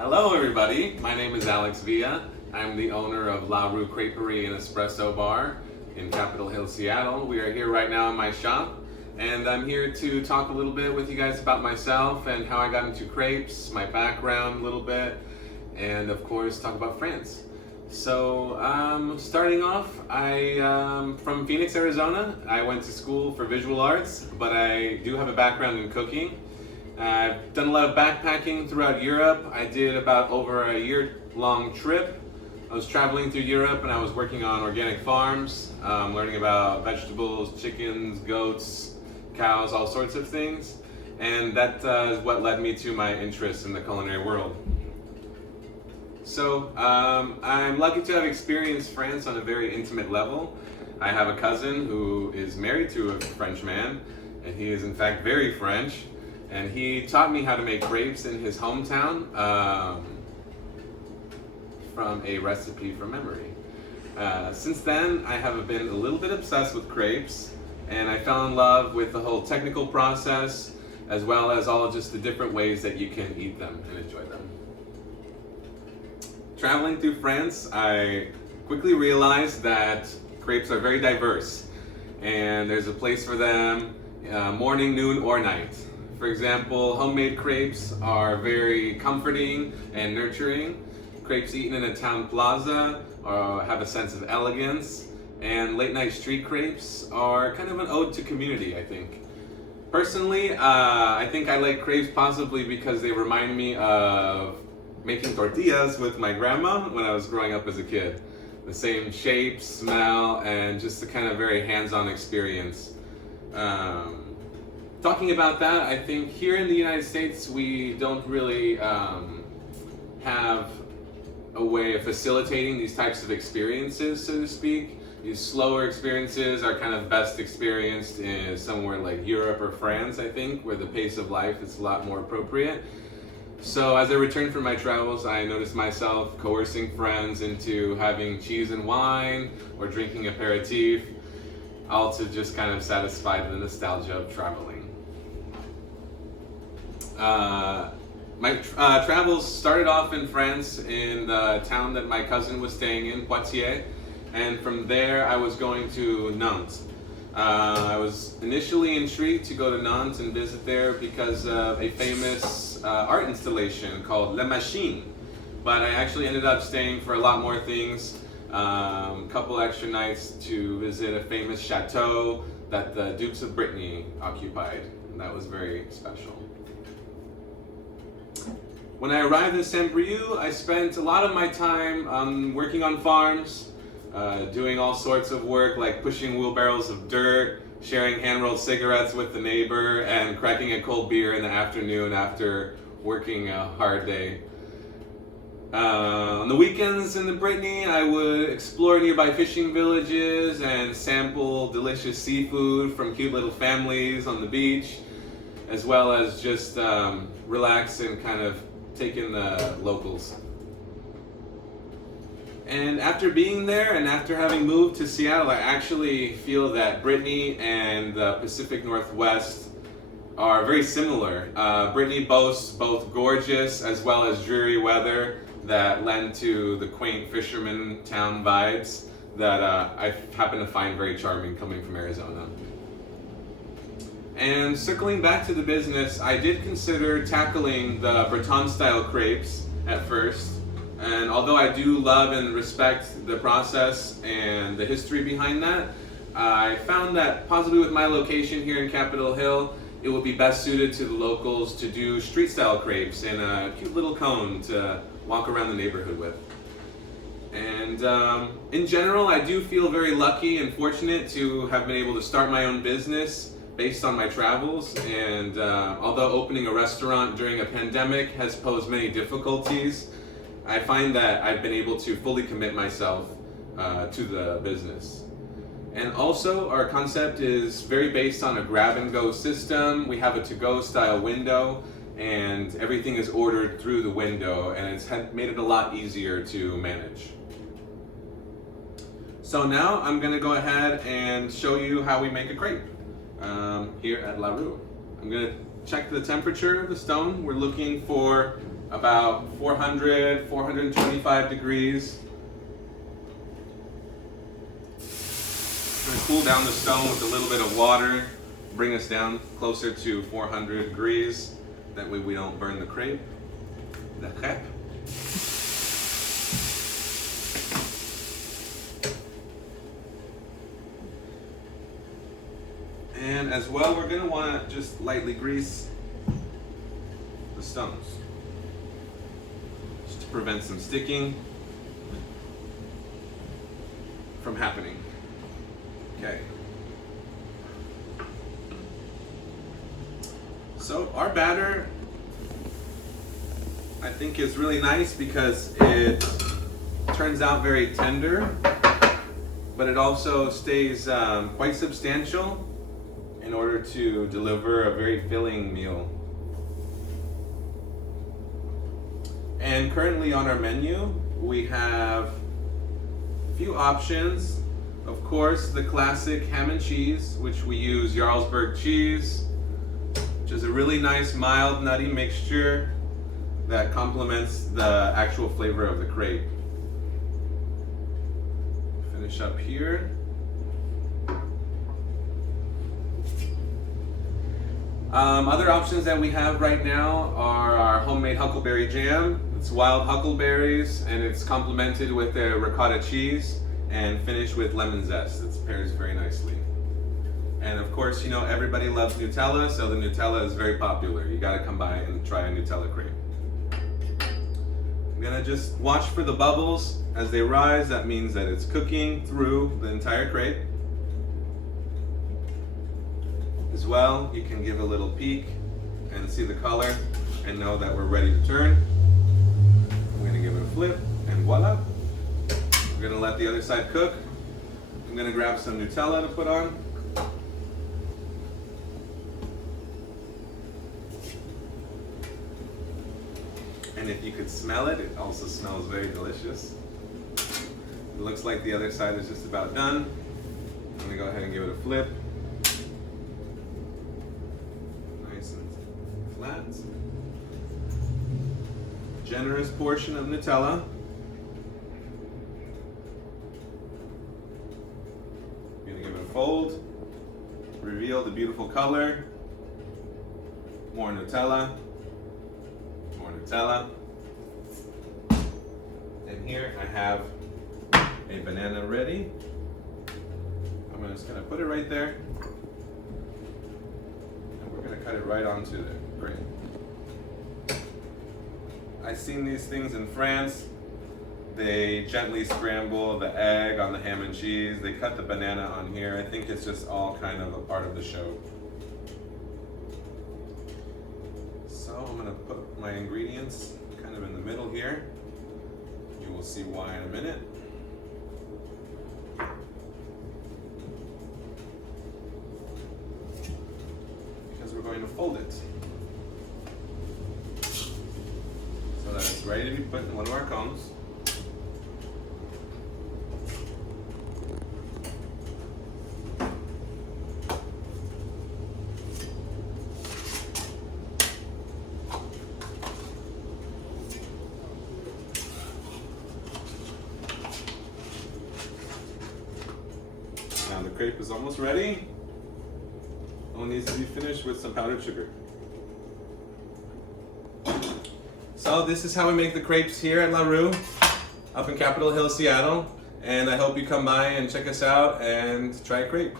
Hello everybody, my name is Alex Villa. I'm the owner of La Rue Crêperie and Espresso Bar in Capitol Hill, Seattle. We are here right now in my shop, and I'm here to talk a little bit with you guys about myself and how I got into crepes, my background a little bit, and of course talk about France. So starting off, I'm from Phoenix, Arizona. I went to school for visual arts, but I do have a background in cooking. I've done a lot of backpacking throughout Europe. I did about over a year-long trip. I was traveling through Europe and I was working on organic farms, learning about vegetables, chickens, goats, cows, all sorts of things. And that is what led me to my interest in the culinary world. So I'm lucky to have experienced France on a very intimate level. I have a cousin who is married to a French man, and he is in fact very French. And he taught me how to make crepes in his hometown from a recipe from memory. Since then, I have been a little bit obsessed with crepes, and I fell in love with the whole technical process, as well as all just the different ways that you can eat them and enjoy them. Traveling through France, I quickly realized that crepes are very diverse, and there's a place for them morning, noon, or night. For example, homemade crepes are very comforting and nurturing. Crepes eaten in a town plaza have a sense of elegance, and late night street crepes are kind of an ode to community, I think. Personally, I think I like crepes possibly because they remind me of making tortillas with my grandma when I was growing up as a kid. The same shape, smell, and just a kind of very hands-on experience. Talking about that, I think here in the United States we don't really have a way of facilitating these types of experiences, so to speak. These slower experiences are kind of best experienced in somewhere like Europe or France, I think, where the pace of life is a lot more appropriate. So as I returned from my travels, I noticed myself coercing friends into having cheese and wine or drinking aperitif, all to just kind of satisfy the nostalgia of traveling. My travels started off in France in the town that my cousin was staying in, Poitiers, and from there I was going to Nantes. I was initially intrigued to go to Nantes and visit there because of a famous art installation called La Machine, but I actually ended up staying for a lot more things, a couple extra nights to visit a famous chateau that the Dukes of Brittany occupied, and that was very special. When I arrived in Saint-Brieuc, I spent a lot of my time working on farms, doing all sorts of work like pushing wheelbarrows of dirt, sharing hand-rolled cigarettes with the neighbor, and cracking a cold beer in the afternoon after working a hard day. On the weekends in the Brittany, I would explore nearby fishing villages and sample delicious seafood from cute little families on the beach, as well as just relax and kind of take in the locals. And after being there and after having moved to Seattle, I actually feel that Brittany and the Pacific Northwest are very similar. Brittany boasts both gorgeous as well as dreary weather that lend to the quaint fisherman town vibes that I happen to find very charming coming from Arizona. And circling back to the business, I did consider tackling the Breton-style crepes at first. And although I do love and respect the process and the history behind that, I found that possibly with my location here in Capitol Hill, it would be best suited to the locals to do street-style crepes in a cute little cone to walk around the neighborhood with. And in general, I do feel very lucky and fortunate to have been able to start my own business based on my travels, and although opening a restaurant during a pandemic has posed many difficulties, I find that I've been able to fully commit myself to the business. And also, our concept is very based on a grab-and-go system. We have a to-go style window, and everything is ordered through the window, and it's made it a lot easier to manage. So now I'm going to go ahead and show you how we make a crepe here at La Rue. I'm going to check the temperature of the stone. We're looking for about 400, 425 degrees. We're going to cool down the stone with a little bit of water, bring us down closer to 400 degrees. That way we don't burn the crepe. The crêpe. And as well, we're going to want to just lightly grease the stones, just to prevent some sticking from happening. Okay. So our batter, I think, is really nice because it turns out very tender, but it also stays quite substantial in order to deliver a very filling meal. And currently on our menu, we have a few options. Of course, the classic ham and cheese, which we use Jarlsberg cheese, which is a really nice, mild, nutty mixture that complements the actual flavor of the crepe. Finish up here. Other options that we have right now are our homemade huckleberry jam. It's wild huckleberries and it's complemented with a ricotta cheese and finished with lemon zest. It pairs very nicely. And of course, you know, everybody loves Nutella, so the Nutella is very popular. You gotta come by and try a Nutella crepe. I'm gonna just watch for the bubbles as they rise. That means that it's cooking through the entire crepe. As well, you can give a little peek and see the color and know that we're ready to turn. I'm gonna give it a flip and voila. We're gonna let the other side cook. I'm gonna grab some Nutella to put on. And if you could smell it, it also smells very delicious. It looks like the other side is just about done. I'm gonna go ahead and give it a flip. Nice and flat. Generous portion of Nutella. I'm gonna give it a fold. Reveal the beautiful color. More Nutella. More Nutella. And here I have a banana ready. I'm just gonna put it right there. And we're gonna cut it right onto the grain. I've seen these things in France. They gently scramble the egg on the ham and cheese. They cut the banana on here. I think it's just all kind of a part of the show. So I'm gonna put my ingredients kind of in the middle here. You will see why in a minute. Because we're going to fold it so that it's ready to be put in one of our cones. Now the crepe is almost ready. Only needs to be finished with some powdered sugar. So this is how we make the crepes here at La Rue, up in Capitol Hill, Seattle. And I hope you come by and check us out and try a crepe.